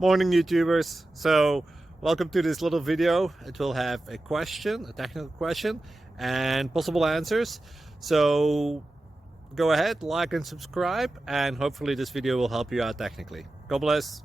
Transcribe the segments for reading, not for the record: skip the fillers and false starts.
Morning YouTubers. So welcome to this little video. It will have a question, a technical question, and possible answers. So go ahead, like and subscribe, and hopefully this video will help you out technically. God bless.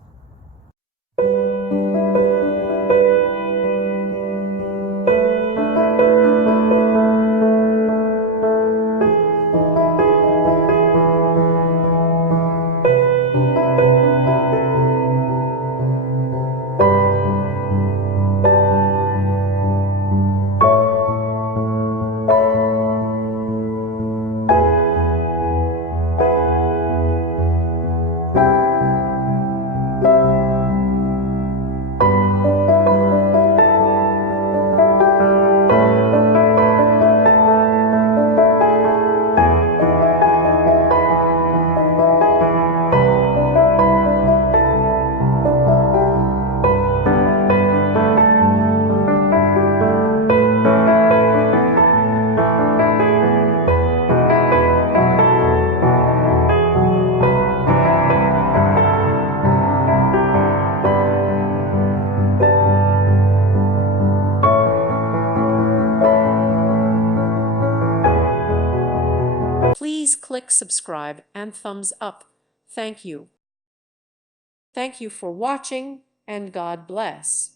Please click subscribe and thumbs up. Thank you. Thank you for watching, and God bless.